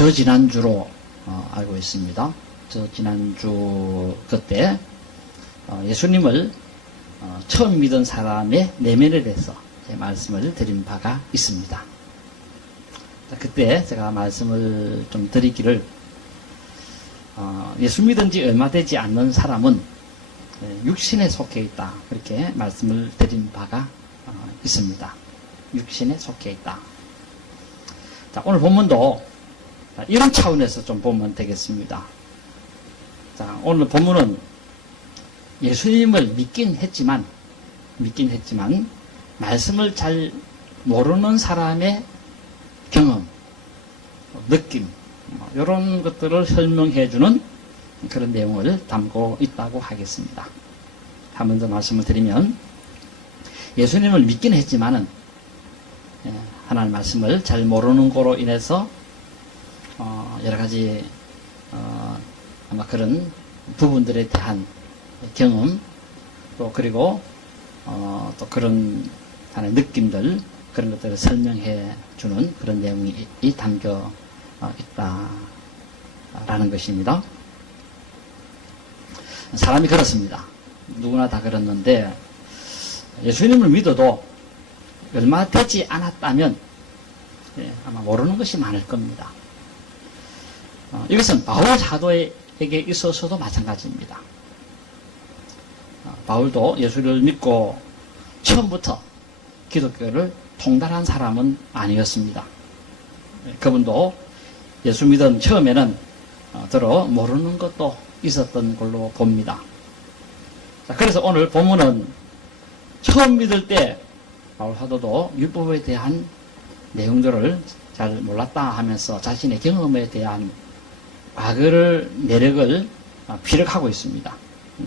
저 지난주로 알고 있습니다. 저 지난주 그때 예수님을 처음 믿은 사람의 내면에 대해서 말씀을 드린 바가 있습니다. 그때 제가 말씀을 좀 드리기를 예수 믿은 지 얼마 되지 않는 사람은 육신에 속해 있다, 그렇게 말씀을 드린 바가 있습니다. 육신에 속해 있다. 자, 오늘 본문도 이런 차원에서 좀 보면 되겠습니다. 자, 오늘 본문은 예수님을 믿긴 했지만 말씀을 잘 모르는 사람의 경험, 느낌, 이런 것들을 설명해 주는 그런 내용을 담고 있다고 하겠습니다. 한 번 더 말씀을 드리면, 예수님을 믿긴 했지만은 하나님 말씀을 잘 모르는 거로 인해서 여러 가지 아마 그런 부분들에 대한 경험, 또 그리고 또 그런 하나의 느낌들, 그런 것들을 설명해 주는 그런 내용이 담겨 있다라는 것입니다. 사람이 그렇습니다. 누구나 다 그렇는데, 예수님을 믿어도 얼마 되지 않았다면 아마 모르는 것이 많을 겁니다. 이것은 바울 사도에게 있어서도 마찬가지입니다. 바울도 예수를 믿고 처음부터 기독교를 통달한 사람은 아니었습니다. 그분도 예수 믿은 처음에는 들어 모르는 것도 있었던 걸로 봅니다. 자, 그래서 오늘 본문은 처음 믿을 때 바울 사도도 율법에 대한 내용들을 잘 몰랐다 하면서 자신의 경험에 대한 과거를, 내력을 피력하고 있습니다.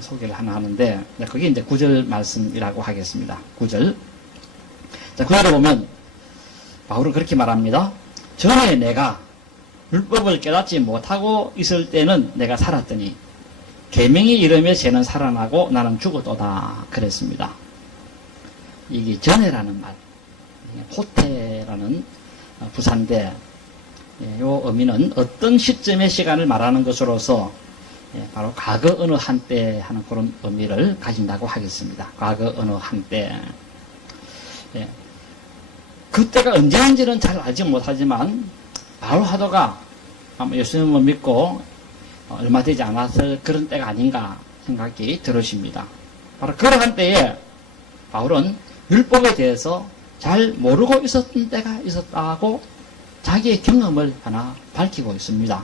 소개를 하나 하는데, 그게 이제 9절 말씀이라고 하겠습니다. 9절. 자, 9절에 보면 바울은 그렇게 말합니다. 전에 내가 율법을 깨닫지 못하고 있을 때는 내가 살았더니 계명이 이르며 쟤는 살아나고 나는 죽었도다 그랬습니다. 이게 전에라는 말, 호태라는 부사인데, 이 의미는 어떤 시점의 시간을 말하는 것으로서 바로 과거 어느 한때 하는 그런 의미를 가진다고 하겠습니다. 과거 어느 한때. 그때가 언제인지는 잘 알지 못하지만 바울 사도가 아마 예수님을 믿고 얼마 되지 않았을 그런 때가 아닌가 생각이 들으십니다. 바로 그러한 때에 바울은 율법에 대해서 잘 모르고 있었던 때가 있었다고 자기의 경험을 하나 밝히고 있습니다.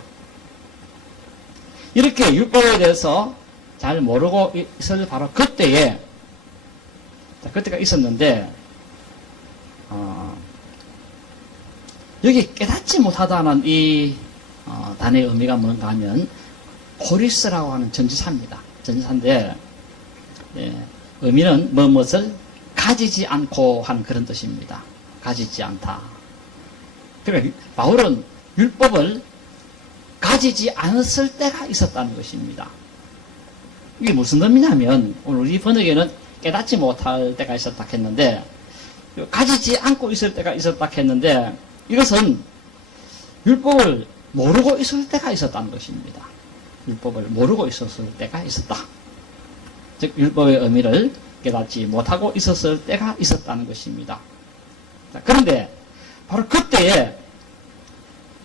이렇게 율법에 대해서 잘 모르고 있을 바로 그때에, 그때가 있었는데, 여기 깨닫지 못하다는 이 단어의 의미가 뭔가 하면 호리스라고 하는 전치사입니다. 전치사인데, 의미는 무엇을 가지지 않고 하는 그런 뜻입니다. 가지지 않다. 그러니까 바울은 율법을 가지지 않았을 때가 있었다는 것입니다. 이게 무슨 의미냐면, 오늘 우리 번역에는 깨닫지 못할 때가 있었다 했는데, 가지지 않고 있을 때가 있었다 했는데, 이것은 율법을 모르고 있을 때가 있었다는 것입니다. 율법을 모르고 있었을 때가 있었다. 즉, 율법의 의미를 깨닫지 못하고 있었을 때가 있었다는 것입니다. 자, 그런데 바로 그때에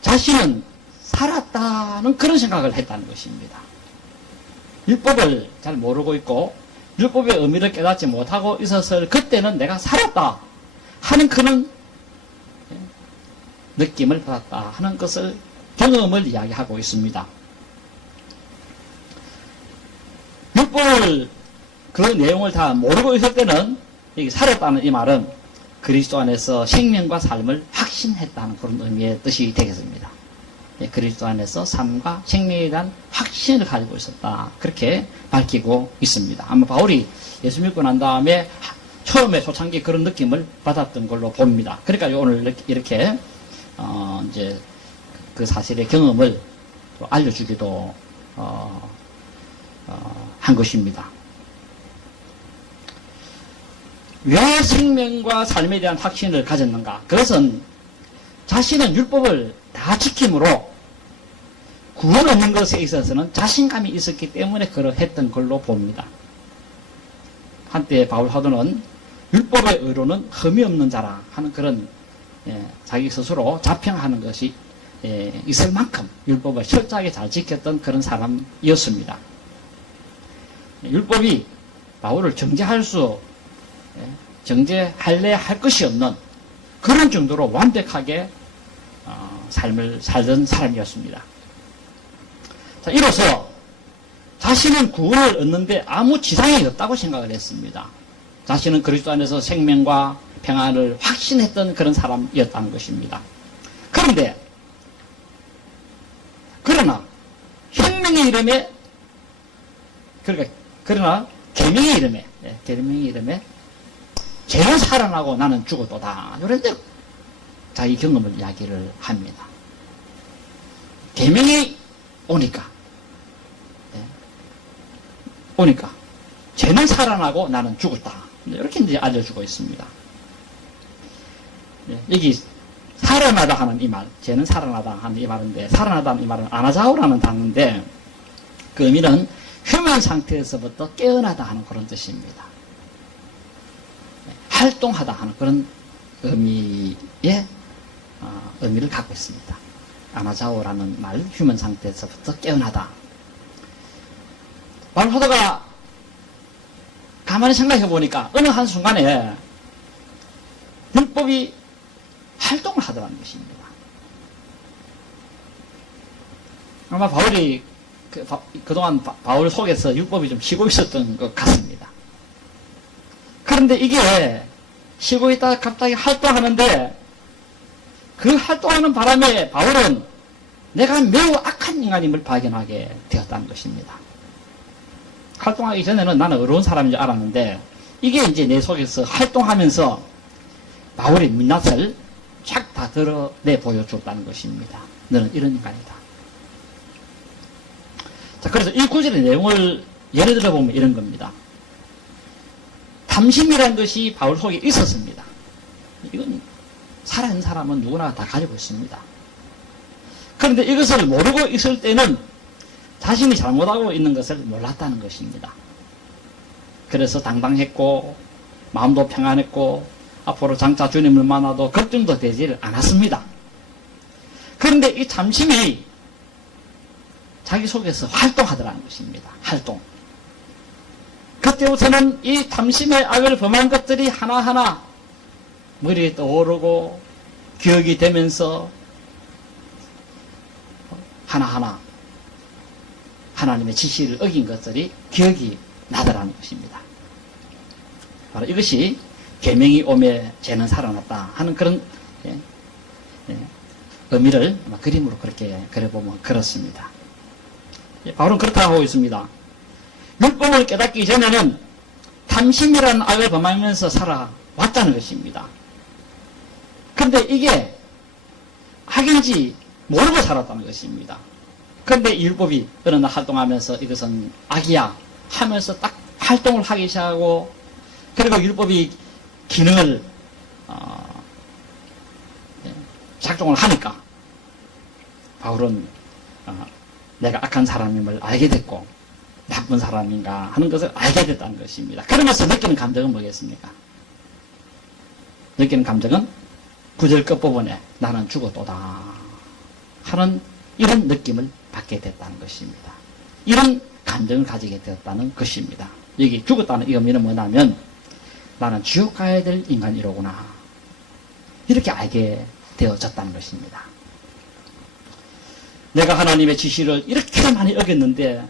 자신은 살았다는 그런 생각을 했다는 것입니다. 율법을 잘 모르고 있고 율법의 의미를 깨닫지 못하고 있었을 그때는 내가 살았다 하는 그런 느낌을 받았다 하는 것을, 경험을 이야기하고 있습니다. 율법을, 그 내용을 다 모르고 있을 때는 여기 살았다는 이 말은 그리스도 안에서 생명과 삶을 확신했다는 그런 의미의 뜻이 되겠습니다. 그리스도 안에서 삶과 생명에 대한 확신을 가지고 있었다, 그렇게 밝히고 있습니다. 아마 바울이 예수 믿고 난 다음에 처음에 초창기 그런 느낌을 받았던 걸로 봅니다. 그러니까 오늘 이렇게 이제 그 사실의 경험을 알려주기도 한 것입니다. 왜 생명과 삶에 대한 확신을 가졌는가? 그것은 자신은 율법을 다 지킴으로 구원 얻는 것에 있어서는 자신감이 있었기 때문에 그러했던 걸로 봅니다. 한때 바울 사도는 율법의 의로는 흠이 없는 자라 하는 그런 자기 스스로 자평하는 것이 있을 만큼 율법을 철저하게 잘 지켰던 그런 사람이었습니다. 율법이 바울을 정죄할래 할 것이 없는 그런 정도로 완벽하게 삶을 살던 사람이었습니다. 자, 이로써 자신은 구원을 얻는데 아무 지장이 없다고 생각을 했습니다. 자신은 그리스도 안에서 생명과 평안을 확신했던 그런 사람이었다는 것입니다. 그러나 혁명의 이름에 그러나 계명의 이름에 죄는 살아나고 나는 죽었도다. 이런데 자기 경험을 이야기를 합니다. 계명이 오니까 죄는 살아나고 나는 죽었다. 이렇게 이제 알려주고 있습니다. 여기 살아나다 하는 이 말, 죄는 살아나다 하는 이 말인데, 살아나다 하는 이 말은 아나자오라는 단어인데, 그 의미는 휴면 상태에서부터 깨어나다 하는 그런 뜻입니다. 활동하다 하는 그런 의미의 의미를 갖고 있습니다. 아나자오라는 말, 휴면 상태에서부터 깨어나다. 바울사도가 가만히 생각해 보니까 어느 한순간에 율법이 활동을 하더라는 것입니다. 아마 바울이 그동안 바울 속에서 율법이 좀 쉬고 있었던 것 같습니다. 그런데 이게 쉬고 있다가 갑자기 활동하는데 그 활동하는 바람에 바울은 내가 매우 악한 인간임을 발견하게 되었다는 것입니다. 활동하기 전에는 나는 어려운 사람인 줄 알았는데 이게 이제 내 속에서 활동하면서 바울의 민낯을 쫙 다 드러내 보여줬다는 것입니다. 너는 이런 인간이다. 자, 그래서 이 구절의 내용을 예를 들어보면 이런 겁니다. 탐심이라는 것이 바울 속에 있었습니다. 이건 살아있는 사람은 누구나 다 가지고 있습니다. 그런데 이것을 모르고 있을 때는 자신이 잘못하고 있는 것을 몰랐다는 것입니다. 그래서 당당했고 마음도 평안했고 앞으로 장차 주님을 만나도 걱정도 되지 않았습니다. 그런데 이 탐심이 자기 속에서 활동하더라는 것입니다. 활동. 그때부터는 이 탐심의 악을 범한 것들이 하나하나 머리에 떠오르고 기억이 되면서 하나하나 하나님의 지시를 어긴 것들이 기억이 나더라는 것입니다. 바로 이것이 계명이 오매 죄는 살아났다 하는 그런 의미를 그림으로 그렇게 그려보면 그렇습니다. 바울은 그렇다고 하고 있습니다. 율법을 깨닫기 전에는 탐심이라는 악을 범하면서 살아왔다는 것입니다. 그런데 이게 악인지 모르고 살았다는 것입니다. 그런데 율법이 어느 날 활동하면서 이것은 악이야 하면서 딱 활동을 하기 시작하고 그리고 율법이 기능을 작동을 하니까 바울은 내가 악한 사람임을 알게 됐고 나쁜 사람인가 하는 것을 알게 됐다는 것입니다. 그러면서 느끼는 감정은 뭐겠습니까? 느끼는 감정은 9절 끝부분에 나는 죽었도다 하는 이런 느낌을 받게 됐다는 것입니다. 이런 감정을 가지게 되었다는 것입니다. 여기 죽었다는 이 의미는 뭐냐면 나는 지옥 가야 될 인간이로구나 이렇게 알게 되어졌다는 것입니다. 내가 하나님의 지시를 이렇게 많이 어겼는데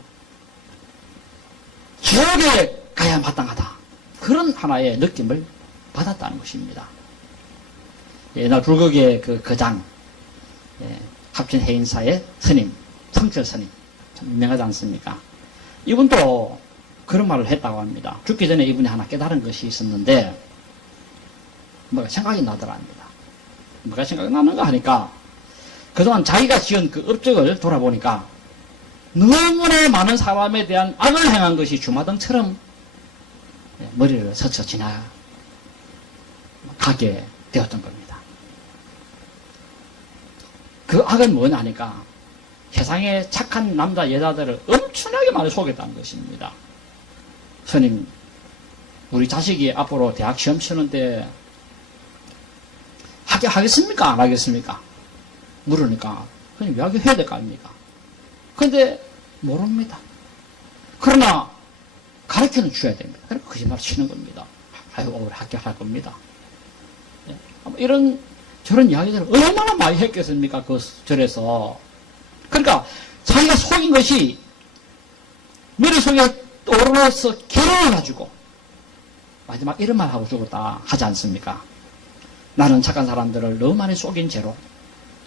지옥에 가야 마땅하다 그런 하나의 느낌을 받았다는 것입니다. 옛날 불교계의 그 거장 합진해인사의 스님 성철 스님 참 유명하지 않습니까? 이분도 그런 말을 했다고 합니다. 죽기 전에 이분이 하나 깨달은 것이 있었는데 뭐가 생각이 나더랍니다. 뭐가 생각이 나는가 하니까 그동안 자기가 지은 그 업적을 돌아보니까 너무나 많은 사람에 대한 악을 행한 것이 주마등처럼 머리를 스쳐 지나가게 되었던 겁니다. 그 악은 뭐냐 하니까 세상에 착한 남자 여자들을 엄청나게 많이 속였다는 것입니다. 스님, 우리 자식이 앞으로 대학 시험 치는데 합격하겠습니까? 안 하겠습니까? 물으니까 스님, 왜 합격해야 될 거 아닙니까? 근데 모릅니다. 그러나 가르쳐는 줘야 됩니다. 그러니까 거짓말 치는 겁니다. 아유, 오늘 합격할 겁니다. 이런 저런 이야기들을 얼마나 많이 했겠습니까? 그 절에서. 그러니까 자기가 속인 것이 머릿속에 떠올라서 결혼해가지고 마지막 이런 말 하고 죽었다 하지 않습니까? 나는 착한 사람들을 너무 많이 속인 죄로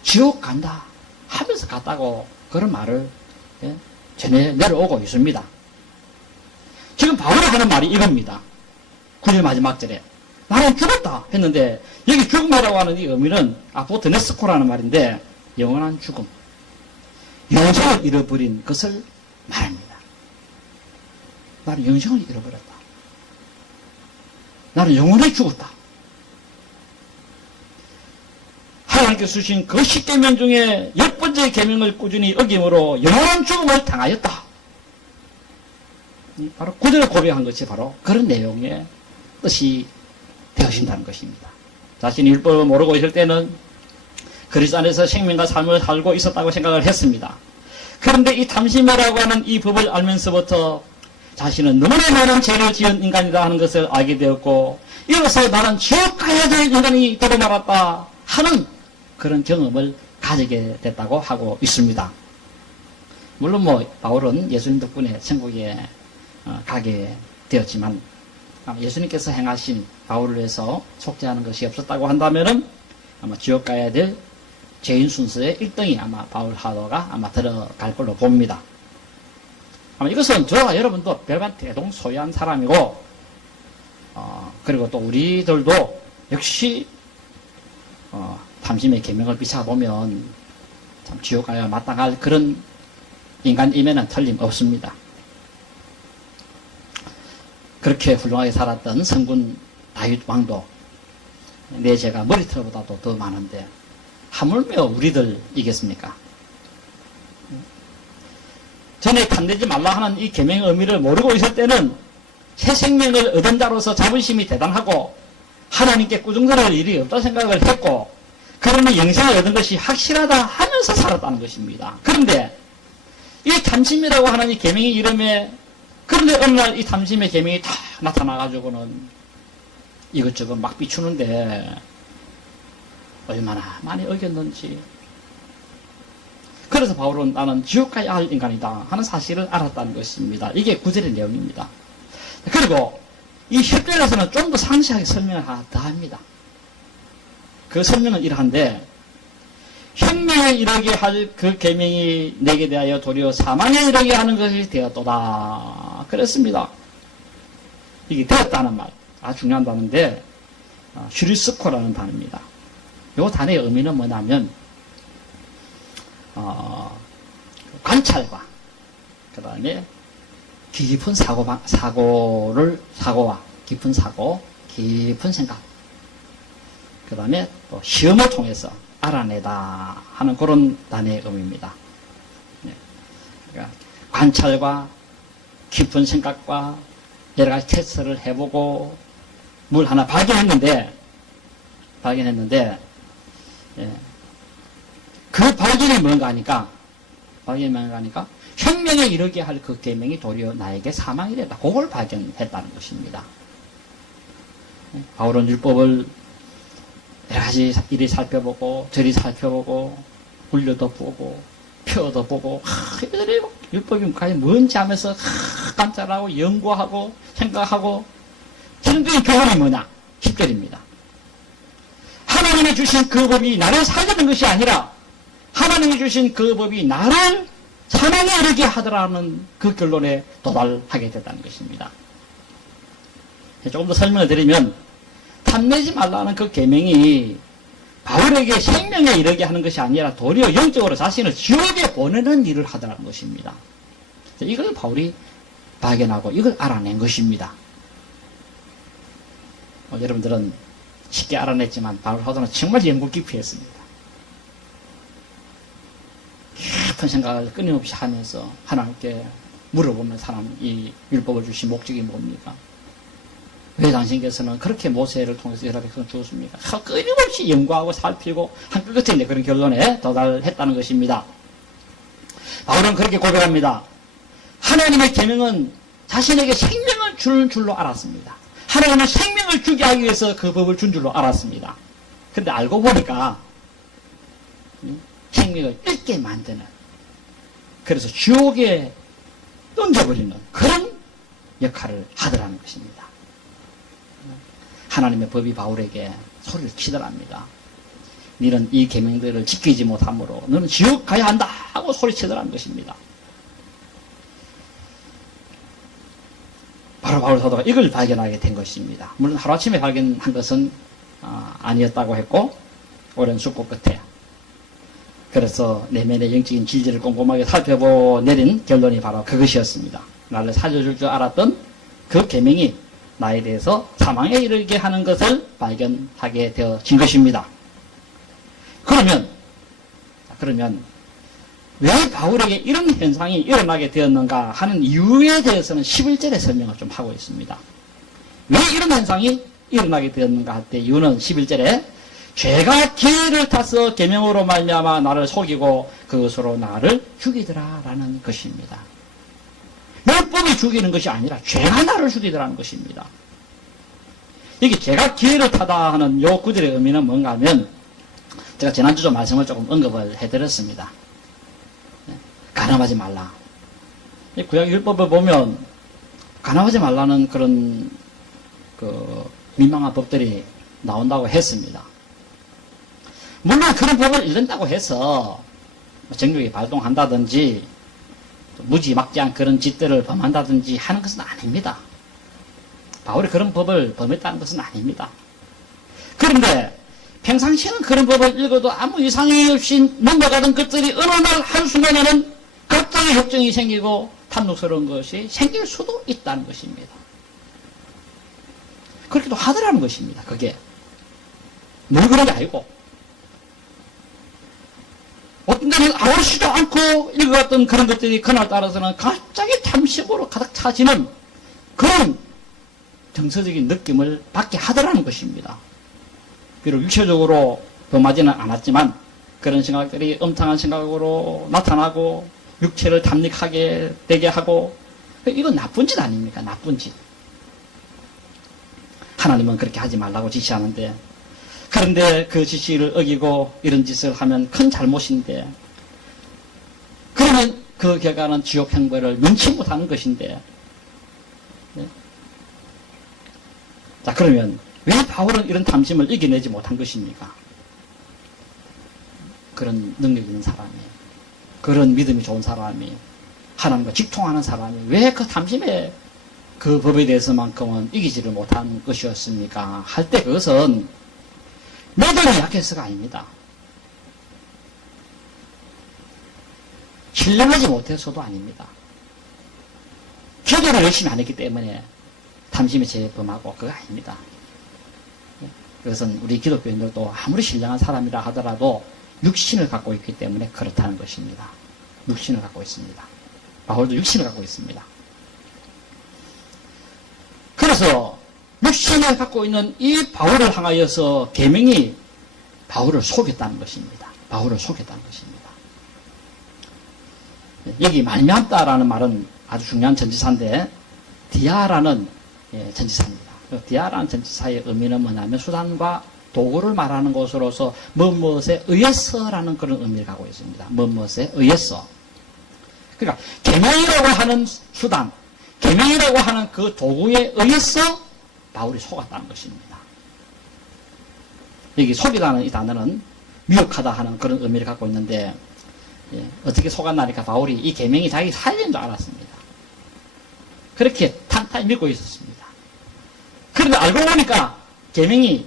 지옥 간다 하면서 갔다고 그런 말을 전해 내려오고 있습니다. 지금 바울이 하는 말이 이겁니다. 9절 마지막 절에 나는 죽었다 했는데 여기 죽음이라고 하는 이 의미는 아포테네스코라는 말인데 영원한 죽음, 영생을 잃어버린 것을 말합니다. 나는 영생을 잃어버렸다. 나는 영원히 죽었다. 하나님께서 주신 그 10계명 중에 10번째 계명을 꾸준히 어김으로 영원한 죽음을 당하였다. 바로 9절에 고백한 것이 바로 그런 내용의 뜻이 되어진다는 것입니다. 자신이 율법을 모르고 있을 때는 그리스도 안에서 생명과 삶을 살고 있었다고 생각을 했습니다. 그런데 이 탐심이라고 하는 이 법을 알면서부터 자신은 너무나 많은 죄를 지은 인간이다 하는 것을 알게 되었고, 이로써 나는 지옥 가야 될 인간이 되고 말았다 하는 그런 경험을 가지게 됐다고 하고 있습니다. 물론 바울은 예수님 덕분에 천국에 가게 되었지만, 예수님께서 행하신 바울을 위해서 속죄하는 것이 없었다고 한다면은 아마 지옥 가야 될 죄인 순서의 1등이 아마 바울 하도가 아마 들어갈 걸로 봅니다. 아마 이것은 저와 여러분도 별반 대동소이한 사람이고, 그리고 또 우리들도 역시 탐심의 계명을 비춰보면 참 지옥 가야 마땅할 그런 인간임에는 틀림없습니다. 그렇게 훌륭하게 살았던 성군 다윗 왕도 내 죄가 머리털보다도 더 많은데 하물며 우리들이겠습니까? 전에 탐내지 말라 하는 이 계명의 의미를 모르고 있을 때는 새 생명을 얻은 자로서 자부심이 대단하고 하나님께 꾸중스러울 일이 없다 생각을 했고, 그러니 영생을 얻은 것이 확실하다 하면서 살았다는 것입니다. 그런데 이 탐심이라고 하는 이 계명의 이름에, 그런데 어느 날 이 탐심의 계명이 다 나타나가지고는 이것저것 막 비추는데 얼마나 많이 어겼는지. 그래서 바울은 나는 지옥 가야 할 인간이다 하는 사실을 알았다는 것입니다. 이게 9절의 내용입니다. 그리고 이 10절에서는 좀 더 상세하게 설명을 하나 더 합니다. 그 설명은 이러한데, 생명에 이르게 할 그 계명이 내게 대하여 도리어 사망에 이르게 하는 것이 되었도다 그랬습니다. 이게 되었다는 말, 아주 중요한 단어인데 슈리스코라는 단어입니다. 이 단어의 의미는 뭐냐면 관찰과 그 다음에 깊은 사고와 깊은 사고, 깊은 생각, 그 다음에 또 시험을 통해서 알아내다 하는 그런 단어의 의미입니다. 그러니까 관찰과 깊은 생각과 여러 가지 테스트를 해보고 뭘 하나 발견했는데 그 발견이 뭔가 하니까 생명에 이르게 할 그 계명이 도리어 나에게 사망이 됐다. 그걸 발견했다는 것입니다. 바울은 율법을 여러 가지 이리 살펴보고 저리 살펴보고 굴려도 보고 펴도 보고 이들이 율법이 과연 뭔지 하면서 관찰하고 연구하고 생각하고 최종적인 결론이 뭐냐? 10절입니다. 하나님이 주신 그 법이 나를 살려는 것이 아니라 하나님이 주신 그 법이 나를 사망에 이르게 하더라는 그 결론에 도달하게 됐다는 것입니다. 조금 더 설명을 드리면 탐내지 말라는 그 계명이 바울에게 생명에 이르게 하는 것이 아니라 도리어 영적으로 자신을 지옥에 보내는 일을 하더라는 것입니다. 이걸 바울이 발견하고 이걸 알아낸 것입니다. 여러분들은 쉽게 알아냈지만 바울 사도는 정말 연구 깊이 했습니다. 싶은 생각을 끊임없이 하면서 하나님께 물어보는 사람, 이 율법을 주신 목적이 뭡니까? 왜 당신께서는 그렇게 모세를 통해서 이스라엘 백성을 주었습니까? 끊임없이 연구하고 살피고 한 끝에 이제 그런 결론에 도달했다는 것입니다. 바울은 그렇게 고백합니다. 하나님의 계명은 자신에게 생명을 주는 줄로 알았습니다. 하나님은 생명을 주게 하기 위해서 그 법을 준 줄로 알았습니다. 그런데 알고 보니까 생명을 잃게 만드는, 그래서 지옥에 던져버리는 그런 역할을 하더라는 것입니다. 하나님의 법이 바울에게 소리를 치더랍니다. 너는 이 계명들을 지키지 못함으로 너는 지옥 가야 한다 하고 소리치더라는 것입니다. 바로 바울 사도가 이걸 발견하게 된 것입니다. 물론 하루아침에 발견한 것은 아니었다고 했고, 오랜 숙고 끝에, 그래서 내면의 영적인 질질을 꼼꼼하게 살펴보고 내린 결론이 바로 그것이었습니다. 나를 살려줄 줄 알았던 그 계명이 나에 대해서 사망에 이르게 하는 것을 발견하게 되어진 것입니다. 그러면 왜 바울에게 이런 현상이 일어나게 되었는가 하는 이유에 대해서는 11절에 설명을 좀 하고 있습니다. 왜 이런 현상이 일어나게 되었는가 할 때 이유는 11절에 죄가 기회를 타서 계명으로 말미암아 나를 속이고 그것으로 나를 죽이더라 라는 것입니다. 율법이 죽이는 것이 아니라 죄가 나를 죽이더라는 것입니다. 여기 죄가 기회를 타다 하는 요 구절의 의미는 뭔가 하면, 제가 지난주 좀 말씀을 조금 언급을 해드렸습니다. 가늠하지 말라. 구약 율법을 보면 가늠하지 말라는 그런 민망한 법들이 나온다고 했습니다. 물론 그런 법을 잃는다고 해서 정욕이 발동한다든지 무지막지한 그런 짓들을 범한다든지 하는 것은 아닙니다. 바울이 그런 법을 범했다는 것은 아닙니다. 그런데 평상시에는 그런 법을 읽어도 아무 이상이 없이 넘어가던 것들이 어느 날 한순간에는 갑자기 협정이 생기고 탐욕스러운 것이 생길 수도 있다는 것입니다. 그렇게도 하더라는 것입니다. 그게 늘 그런 게 아니고, 어떤 때는 아무렇지도 않고 읽어갔던 그런 것들이 그날 따라서는 갑자기 탐심으로 가득 차지는 그런 정서적인 느낌을 받게 하더라는 것입니다. 비록 육체적으로 범하지는 않았지만 그런 생각들이 엄청난 생각으로 나타나고 육체를 담력하게 되게 하고, 이건 나쁜 짓 아닙니까? 나쁜 짓. 하나님은 그렇게 하지 말라고 지시하는데, 그런데 그 지시를 어기고 이런 짓을 하면 큰 잘못인데, 그러면 그 결과는 지옥 형벌을 면치 못하는 것인데, 네? 자, 그러면 왜 바울은 이런 탐심을 이겨내지 못한 것입니까? 그런 능력 있는 사람이, 그런 믿음이 좋은 사람이, 하나님과 직통하는 사람이 왜 그 탐심에 그 법에 대해서만큼은 이기지를 못한 것이었습니까? 할 때 그것은 믿음이 약해서가 아닙니다. 신령하지 못해서도 아닙니다. 기도를 열심히 안 했기 때문에 탐심에 재범하고 그거 아닙니다. 그것은 우리 기독교인들도 아무리 신령한 사람이라 하더라도 육신을 갖고 있기 때문에 그렇다는 것입니다. 육신을 갖고 있습니다. 바울도 육신을 갖고 있습니다. 그래서 육신을 갖고 있는 이 바울을 향하여서 계명이 바울을 속였다는 것입니다. 바울을 속였다는 것입니다. 여기 말미암다라는 말은 아주 중요한 전치사인데, 디아라는 전치사입니다. 디아라는 전치사의 의미는 뭐냐면 수단과 도구를 말하는 것으로서 무엇에 의해서라는 그런 의미를 갖고 있습니다. 무엇에 의해서. 그러니까 계명이라고 하는 수단, 계명이라고 하는 그 도구에 의해서 바울이 속았다는 것입니다. 여기 속이라는 이 단어는 미혹하다 하는 그런 의미를 갖고 있는데, 어떻게 속았나니까 바울이 이 계명이 자기 살리는 줄 알았습니다. 그렇게 탄탄히 믿고 있었습니다. 그런데 알고 보니까 계명이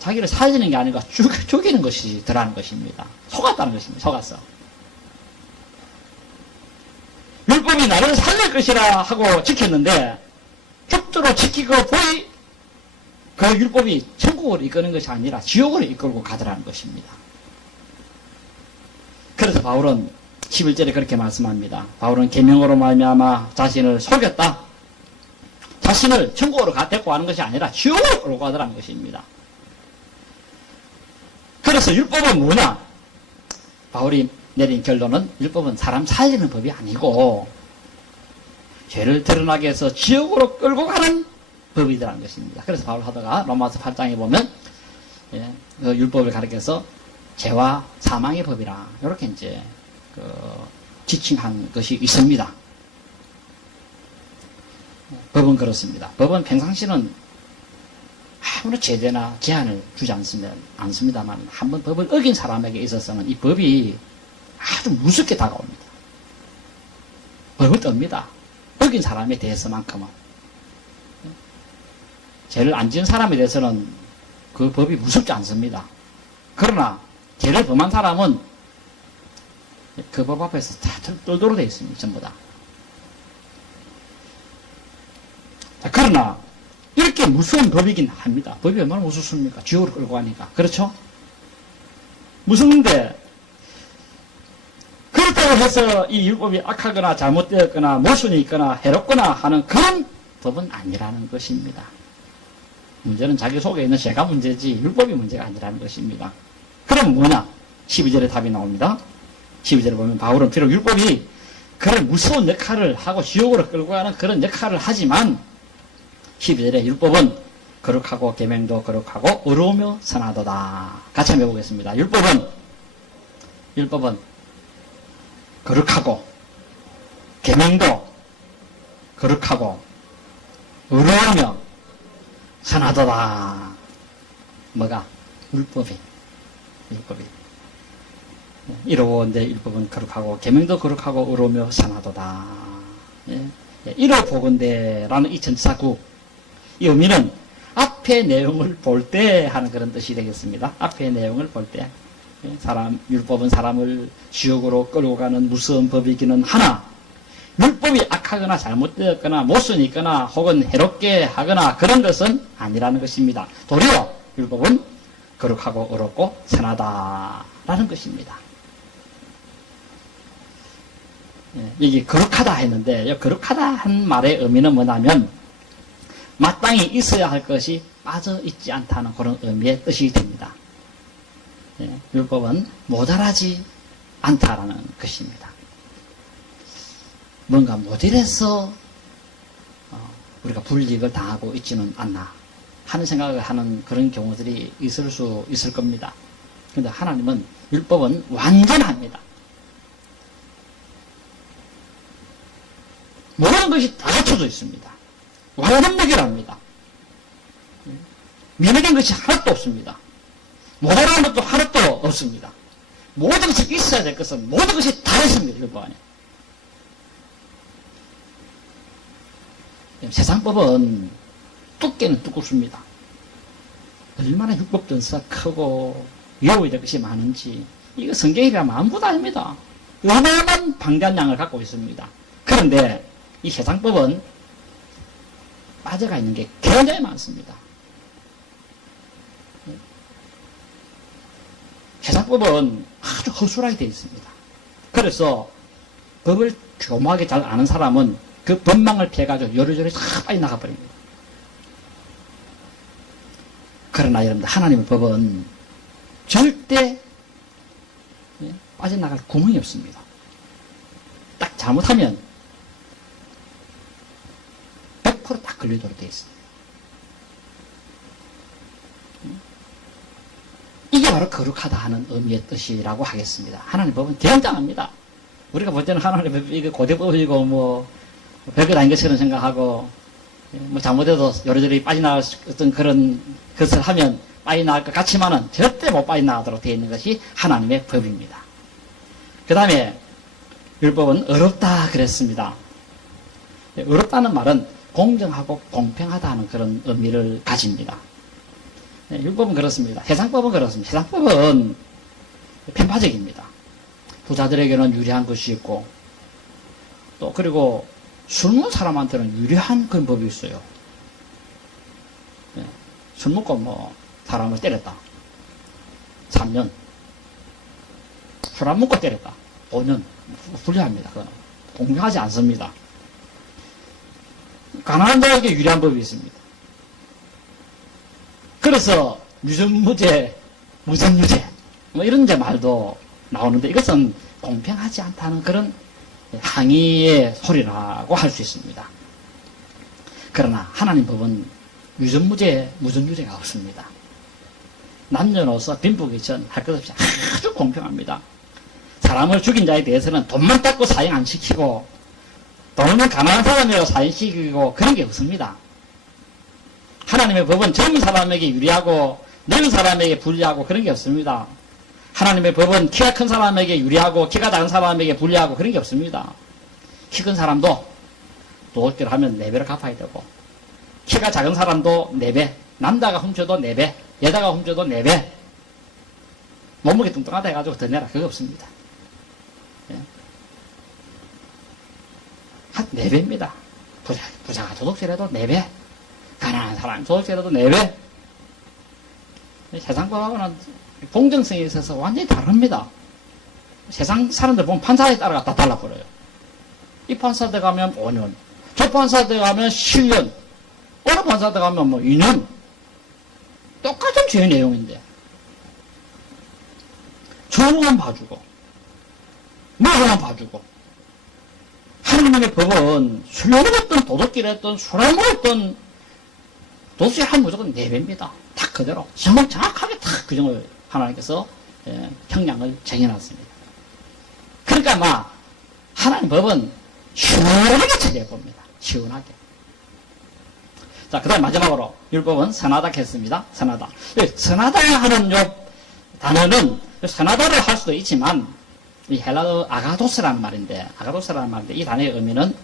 자기를 살리는 게 아니라 죽이는 것이더라는 것입니다. 속았다는 것입니다. 속았어. 율법이 나를 살릴 것이라 하고 지켰는데, 죽도록 지키고 보이 그 율법이 천국으로 이끄는 것이 아니라 지옥으로 이끌고 가더라는 것입니다. 그래서 바울은 11절에 그렇게 말씀합니다. 바울은 계명으로 말미암아 자신을 속였다. 자신을 천국으로 데리고 가는 것이 아니라 지옥으로 끌고 가더라는 것입니다. 그래서 율법은 뭐냐? 바울이 내린 결론은 율법은 사람 살리는 법이 아니고 죄를 드러나게 해서 지옥으로 끌고 가는 법이라는 것입니다. 그래서 바울 하다가 로마서 8장에 보면 그 율법을 가리켜서 죄와 사망의 법이라 이렇게 이제 지칭한 것이 있습니다. 법은 그렇습니다. 법은 평상시는 아무런 제재나 제한을 주지 않습니다만 한번 법을 어긴 사람에게 있어서는 이 법이 아주 무섭게 다가옵니다. 법을 떱니다. 어긴 사람에 대해서만큼은. 죄를 안 지은 사람에 대해서는 그 법이 무섭지 않습니다. 그러나 죄를 범한 사람은 그 법 앞에서 다 똘똘로 되어 있습니다. 전부 다. 자, 그러나 이렇게 무서운 법이긴 합니다. 법이 얼마나 무섭습니까? 지옥으로 끌고 가니까. 그렇죠? 무섭는데 그렇다고 해서 이 율법이 악하거나 잘못되었거나 모순이 있거나 해롭거나 하는 그런 법은 아니라는 것입니다. 문제는 자기 속에 있는 죄가 문제지 율법이 문제가 아니라는 것입니다. 그럼 뭐냐? 12절에 답이 나옵니다. 12절에 보면 바울은 비록 율법이 그런 무서운 역할을 하고 지옥으로 끌고 가는 그런 역할을 하지만 12절에 율법은 거룩하고 계명도 거룩하고 의로우며 선하도다. 같이 한번 해보겠습니다. 율법은 거룩하고 계명도 거룩하고 의로우며 선하도다. 뭐가? 율법이. 이로운데 율법은 거룩하고 계명도 거룩하고 의로우며 선하도다. 이로보건대라는 이 전치사구 이 의미는 앞의 내용을 볼 때 하는 그런 뜻이 되겠습니다. 앞의 내용을 볼 때 율법은 사람을 지옥으로 끌고 가는 무서운 법이기는 하나 율법이 악하거나 잘못되었거나 모순이 있거나 혹은 해롭게 하거나 그런 것은 아니라는 것입니다. 도리어 율법은 거룩하고 의롭고 선하다라는 것입니다. 여기 거룩하다 했는데 거룩하다 한 말의 의미는 뭐냐면 마땅히 있어야 할 것이 빠져 있지 않다는 그런 의미의 뜻이 됩니다. 율법은 모자라지 않다라는 것입니다. 뭔가 모델에서 우리가 불이익을 당하고 있지는 않나 하는 생각을 하는 그런 경우들이 있을 수 있을 겁니다. 그런데 하나님은 율법은 완전합니다. 모든 것이 다 갖춰져 있습니다. 완전무결합니다. 미흡한 것이 하나도 없습니다. 모자란 것도 하나도 없습니다. 모든 것이 있어야 될 것은 모든 것이 다 있습니다. 율법 안에. 세상법은 두께는 두껍습니다. 얼마나 율법 전서가 크고 외워야 될 것이 많은지 이거 성경이라면 아무것도 아닙니다. 어마어마한 방대한 양을 갖고 있습니다. 그런데 이 세상법은 빠져가 있는 게 굉장히 많습니다. 세상법은 아주 허술하게 되어 있습니다. 그래서 법을 교묘하게 잘 아는 사람은 그 법망을 피해가지고 요리조리 다 빨리 나가버립니다. 그러나 여러분들 하나님의 법은 절대 빠져나갈 구멍이 없습니다. 딱 잘못하면 100% 걸리도록 되어 있습니다. 이게 바로 거룩하다 하는 의미의 뜻이라고 하겠습니다. 하나님 법은 굉장합니다. 우리가 볼 때는 하나님 법이 이게 고대법이고 뭐 별것 아닌 것처럼 생각하고 뭐 잘못해도 요리조리 빠져나갈 어떤 그런 것을 하면 빠져나갈 것 같지만은 절대 못 빠져나가도록 되어 있는 것이 하나님의 법입니다. 그 다음에 율법은 어렵다 그랬습니다. 어렵다는 말은 공정하고 공평하다는 그런 의미를 가집니다. 율법은 그렇습니다. 세상법은 그렇습니다. 세상법은 편파적입니다. 부자들에게는 유리한 것이 있고 또 그리고 술 먹는 사람한테는 유리한 그런 법이 있어요. 술 먹고 뭐 사람을 때렸다. 3년. 술 안 먹고 때렸다. 5년. 불리합니다. 그건. 공평하지 않습니다. 가난한 자에게 유리한 법이 있습니다. 그래서 유전무죄, 무전유죄 뭐 이런 이제 말도 나오는데 이것은 공평하지 않다는 그런 항의의 소리라고 할 수 있습니다. 그러나 하나님 법은 유전무죄, 무전유죄가 없습니다. 남녀노소 빈부귀천 할 것 없이 아주 공평합니다. 사람을 죽인 자에 대해서는 돈만 닦고 사형 안 시키고 돈은 가난한 사람이라고 사형시키고 그런 게 없습니다. 하나님의 법은 젊은 사람에게 유리하고 늙은 사람에게 불리하고 그런 게 없습니다. 하나님의 법은 키가 큰 사람에게 유리하고 키가 작은 사람에게 불리하고 그런 게 없습니다. 키 큰 사람도 도둑질 하면 4배를 갚아야 되고 키가 작은 사람도 4배, 남자가 훔쳐도 4배, 여자가 훔쳐도 4배. 몸무게 뚱뚱하다 해가지고 더 내라. 그거 없습니다. 예. 한 4배입니다. 부자가 도둑질해도 4배, 가난한 사람이 도둑질해도 4배. 세상 법하고는 공정성에 있어서 완전히 다릅니다. 세상 사람들 보면 판사에 따라 다 달라버려요. 이 판사대 가면 5년, 저 판사대 가면 10년, 어느 판사대 가면 뭐 2년. 똑같은 죄의 내용인데 저거만 봐주고 뭐만 봐주고 하나님의 법은 술 먹었던 도둑질 했던 술을 먹었던 도둑질 하면 무조건 4배입니다. 딱 그대로 정확하게 딱 규정을 하나님께서 형량을 정해놨습니다. 그러니까 막 하나님 법은 시원하게 처리해 봅니다. 시원하게. 자, 그 다음 마지막으로 율법은 선하다 했습니다. 선하다. 선하다 하는 요 단어는 선하다를 할 수도 있지만 이 헬라어 아가도스라는 말인데 이 단어의 의미는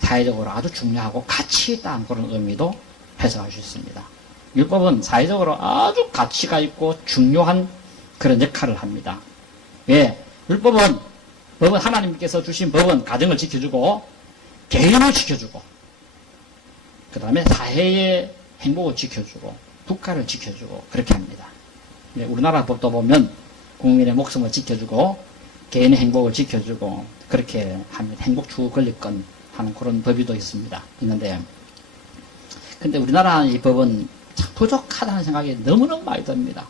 사회적으로 아주 중요하고 가치 있다는 그런 의미도 해석할 수 있습니다. 율법은 사회적으로 아주 가치가 있고 중요한 그런 역할을 합니다. 왜? 율법은 하나님께서 주신 법은 가정을 지켜주고 개인을 지켜주고 그 다음에 사회의 행복을 지켜주고 국가를 지켜주고 그렇게 합니다. 우리나라 법도 보면 국민의 목숨을 지켜주고 개인의 행복을 지켜주고 그렇게 합니다. 행복추구 권리권 하는 그런 법이도 있는데 근데 우리나라 이 법은 참 부족하다는 생각이 너무너무 많이 듭니다.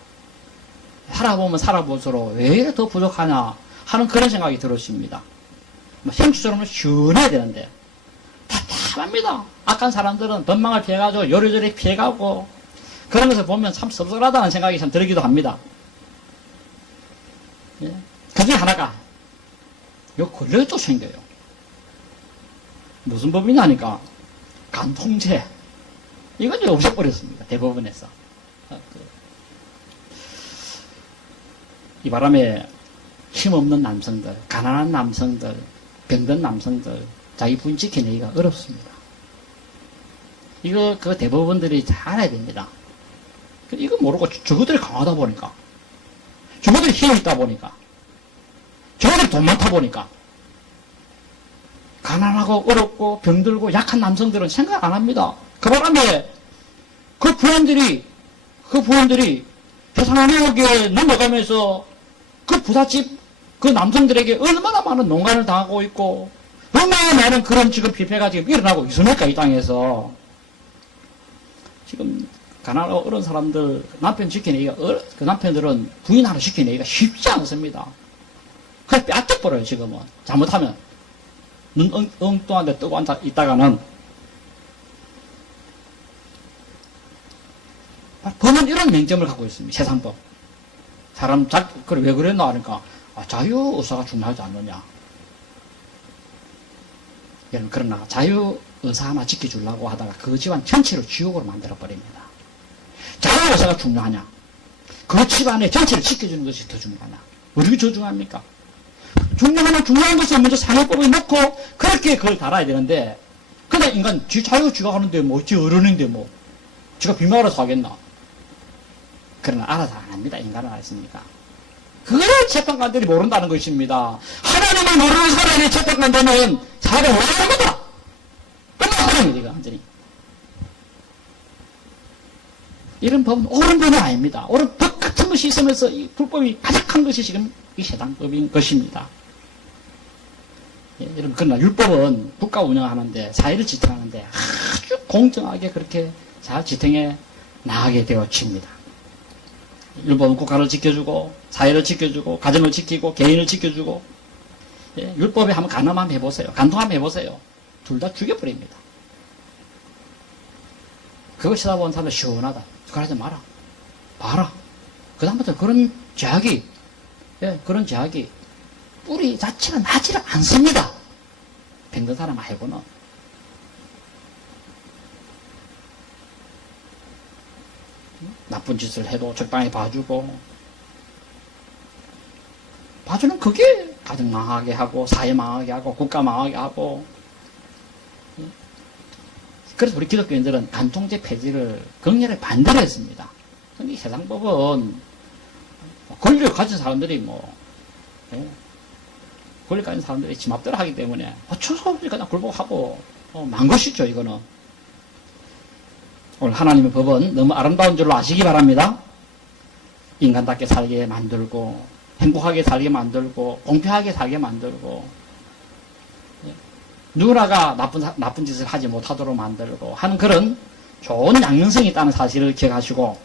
살아보면 살아볼수록 왜 이렇게 더 부족하냐 하는 그런 생각이 들었습니다. 생수처럼 시원해야 되는데 답답합니다. 악한 사람들은 법망을 피해가지고 요리조리 피해가고 그런 것을 보면 참 섭섭하다는 생각이 참 들기도 합니다. 예. 그 중에 하나가 요 권력도 생겨요. 무슨 법이냐니까 간통죄 이건 이제 없애버렸습니다. 대법원에서. 이 바람에 힘없는 남성들, 가난한 남성들, 병든 남성들 자기 부인 지켜내기가 어렵습니다. 이거 그 대법원들이 잘 알아야 됩니다. 이거 모르고 저것들이 강하다 보니까 저것들이 힘이 있다 보니까 저것들이 돈 많다 보니까 가난하고 어렵고 병들고 약한 남성들은 생각 안 합니다. 그 바람에 그 부인들이 세상에 넘어가면서 그 부잣집 그 남성들에게 얼마나 많은 농간을 당하고 있고 얼마나 많은 그런 지금 피폐가 지금 일어나고 있습니까? 이 땅에서 지금 가난하고 어려운 사람들 남편 지켜내기가 그 남편들은 부인 하나 지켜내기가 쉽지 않습니다. 그래서 뼈떡버려요. 지금은 잘못하면 눈 엉뚱한 데 뜨고 앉아 있다가는 법은 이런 맹점을 갖고 있습니다. 세상법. 사람 그래 왜 그랬나 하니까 자유의사가 중요하지 않느냐. 그러나 자유의사 하나 지켜주려고 하다가 그 집안 전체를 지옥으로 만들어버립니다. 자유의사가 중요하냐? 그 집안의 전체를 지켜주는 것이 더 중요하냐? 어떻게 더 중요합니까? 중요한 것을 먼저 상해법에 놓고 그렇게 그걸 달아야 되는데 그냥 인간 지 자유 지가 하는데 뭐 지 어른인데 뭐 지가 빈말아서 하겠나? 그러나 알아서 안 합니다. 인간은 알았습니까? 그걸 재판관들이 모른다는 것입니다. 하나님을 모르는 사람이 재판관되면 사회가 올라갑니다. 끝나는 일이가 완전히. 이런 법은 옳은 법은 아닙니다. 옳은 법 같은 것이 것이 있으면서 이 불법이 가득한 것이 지금 이 세상법인 것입니다. 예, 여러분, 그러나 율법은 국가 운영하는데, 사회를 지탱하는데 아주 공정하게 그렇게 잘 지탱해 나가게 되어집니다. 율법은 국가를 지켜주고, 사회를 지켜주고, 가정을 지키고, 개인을 지켜주고, 예, 율법에 한번 간음 한번 해보세요. 간통 한번 해보세요. 둘 다 죽여버립니다. 그거 쳐다보는 사람들 시원하다. 그러지 마라. 봐라. 그다음부터 그런 제약이, 예, 그런 제약이 뿌리 자체가 나지를 않습니다. 병든 사람 말고는. 나쁜 짓을 해도 적당히 봐주고, 봐주는 그게 가정 망하게 하고, 사회 망하게 하고, 국가 망하게 하고. 그래서 우리 기독교인들은 간통죄 폐지를 극렬히 반대를 했습니다. 근데 이 세상법은 권리를 가진 사람들이 예, 권리 가진 사람들이 지맘대로 하기 때문에 어쩔 수 없이 그냥 굴복하고 만 것이죠, 이거는. 오늘 하나님의 법은 너무 아름다운 줄로 아시기 바랍니다. 인간답게 살게 만들고, 행복하게 살게 만들고, 공평하게 살게 만들고, 누구나가 나쁜 짓을 하지 못하도록 만들고 하는 그런 좋은 양면성이 있다는 사실을 기억하시고,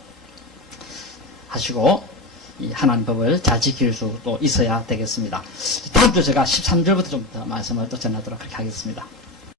이 하나님 법을 잘 지킬 수도 있어야 되겠습니다. 다음 주 제가 13절부터 좀 더 말씀을 또 전하도록 그렇게 하겠습니다.